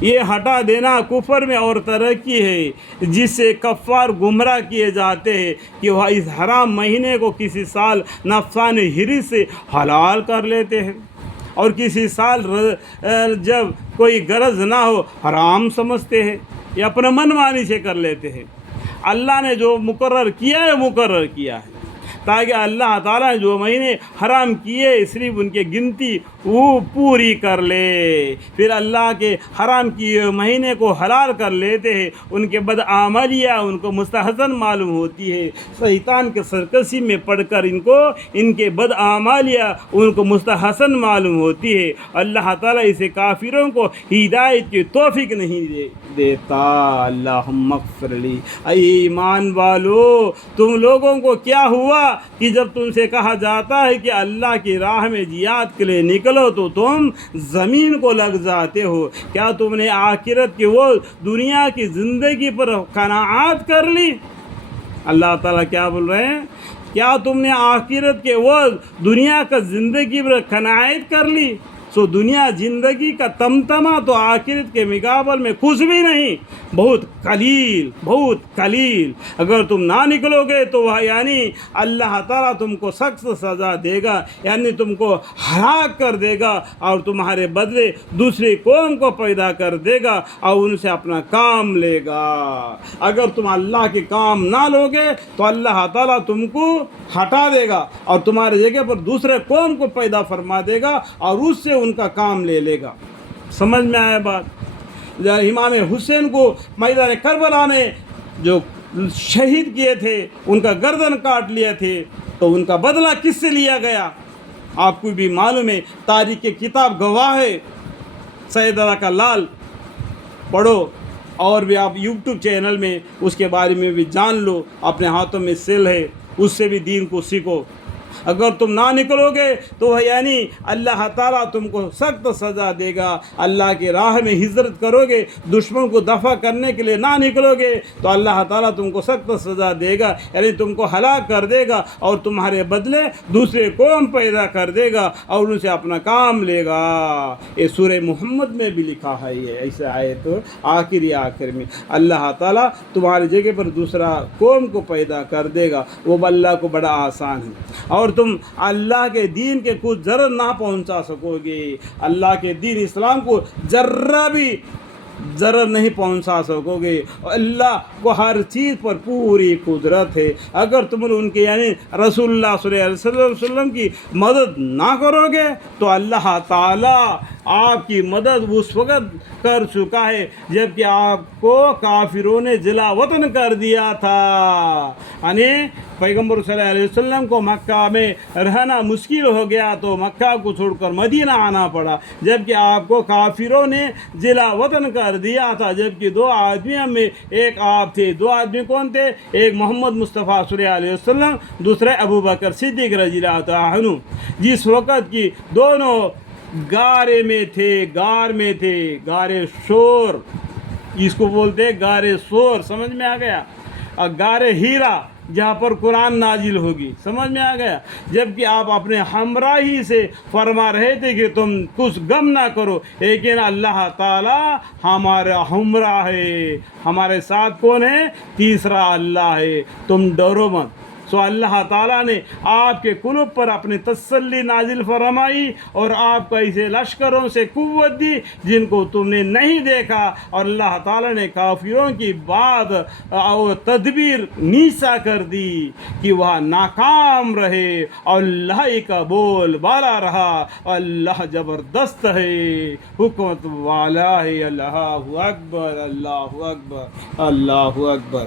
یہ ہٹا دینا کفر میں اور ترقی ہے، جس سے کفار گمراہ کیے جاتے ہیں کہ وہ اس حرام مہینے کو کسی سال نفسان حرص سے حلال کر لیتے ہیں، اور کسی سال جب کوئی غرض نہ ہو حرام سمجھتے ہیں یا اپنے من مانی سے کر لیتے ہیں۔ اللہ نے جو مقرر کیا ہے مقرر کیا ہے، تاکہ اللہ تعالیٰ نے جو مہینے حرام کیے صرف ان کے گنتی وہ پوری کر لے، پھر اللہ کے حرام کیے مہینے کو حلال کر لیتے ہیں۔ ان کے بدعملیاں ان کو مستحسن معلوم ہوتی ہے، شیطان کے سرکشی میں پڑھ کر ان کے بدعملیاں ان کو مستحسن معلوم ہوتی ہے۔ اللہ تعالیٰ اسے کافروں کو ہدایت کی توفیق نہیں دیتا۔ اللہم اغفر لی۔ اے ایمان والو، تم لوگوں کو کیا ہوا کہ جب تم سے کہا جاتا ہے کہ اللہ کی راہ میں جہاد کے لیے نکلو تو تم زمین کو لگ جاتے ہو؟ کیا تم نے آخرت کی وہ دنیا کی زندگی پر قناعت کر لی؟ اللہ تعالیٰ کیا بول رہے ہیں؟ کیا تم نے آخرت کے وہ دنیا کا زندگی پر قناعت کر لی؟ سو دنیا زندگی کا تمتمہ تو آخرت کے مقابل میں کچھ بھی نہیں، بہت قلیل۔ اگر تم نہ نکلو گے تو وہ یعنی اللہ تعالیٰ تم کو سخت سزا دے گا، یعنی تم کو ہلاک کر دے گا، اور تمہارے بدلے دوسری قوم کو پیدا کر دے گا اور ان سے اپنا کام لے گا۔ اگر تم اللہ کے کام نہ لوگے تو اللہ تعالیٰ تم کو ہٹا دے گا اور تمہاری جگہ پر دوسرے قوم کو پیدا فرما دے گا اور اس سے ان کا کام لے لے گا۔ سمجھ میں آیا بات؟ امام حسین کو میدان کربلا میں جو شہید کیے تھے، ان کا گردن کاٹ لیے تھے، تو ان کا بدلہ کس سے لیا گیا؟ آپ کو بھی معلوم ہے، تاریخ کی کتاب گواہ ہے، سید علی کا لال پڑھو، اور بھی آپ یوٹیوب چینل میں اس کے بارے میں بھی جان لو، اپنے ہاتھوں میں سیل ہے، اس سے بھی دین کو سیکھو۔ اگر تم نہ نکلو گے تو یعنی اللہ تعالیٰ تم کو سخت سزا دے گا۔ اللہ کی راہ میں ہجرت کرو گے، دشمن کو دفع کرنے کے لیے نہ نکلو گے تو اللہ تعالیٰ تم کو سخت سزا دے گا، یعنی تم کو ہلاک کر دے گا اور تمہارے بدلے دوسرے قوم پیدا کر دے گا اور ان سے اپنا کام لے گا۔ یہ سورہ محمد میں بھی لکھا ہے، یہ ایسا آیت آخر میں اللہ تعالیٰ تمہاری جگہ پر دوسرا قوم کو پیدا کر دے گا، وہ اللہ کو بڑا آسان ہے۔ اور تم اللہ کے دین کے کچھ ضرر نہ پہنچا سکو گے، اللہ کے دین اسلام کو ذرہ بھی ضرر نہیں پہنچا سکو گے۔ اللہ کو ہر چیز پر پوری قدرت ہے۔ اگر تم ان کے یعنی رسول اللہ صلی اللہ علیہ وسلم کی مدد نہ کرو گے تو اللہ تعالیٰ آپ کی مدد اس وقت کر چکا ہے جب کہ آپ کو کافروں نے جلا وطن کر دیا تھا، یعنی پیغمبر صلی اللہ علیہ وسلم کو مکہ میں رہنا مشکل ہو گیا تو مکہ کو چھوڑ کر مدینہ آنا پڑا، جبکہ آپ کو کافروں نے جلا وطن کر دیا تھا۔ جبکہ دو آدمیوں میں ایک آپ تھے، دو آدمی کون تھے؟ ایک محمد مصطفیٰ صلی اللہ علیہ وسلم، دوسرے ابو بکر صدیق رضی اللہ تعالیٰ عنہ۔ جس وقت کی دونوں غار میں تھے، غار شور، اس کو بولتے غار شور، سمجھ میں آ گیا؟ اور غار ہیرا جہاں پر قرآن نازل ہوگی، سمجھ میں آ گیا؟ جبکہ آپ اپنے ہمراہی سے فرما رہے تھے کہ تم کچھ غم نہ کرو، لیکن اللہ تعالیٰ ہمارا ہمراہ ہے، ہمارے ساتھ کون ہے؟ تیسرا اللہ ہے، تم ڈرو مت۔ سو اللہ تعالیٰ نے آپ کے قلوب پر اپنی تسلی نازل فرمائی اور آپ کو ایسے لشکروں سے قوت دی جن کو تم نے نہیں دیکھا، اور اللہ تعالیٰ نے کافروں کی بات اور تدبیر نیسا کر دی کہ وہ ناکام رہے، اور اللہ کا بول بالا رہا، اللہ زبردست ہے، حکمت والا ہے۔ اللہ اکبر، اللہ اکبر، اللہ اکبر۔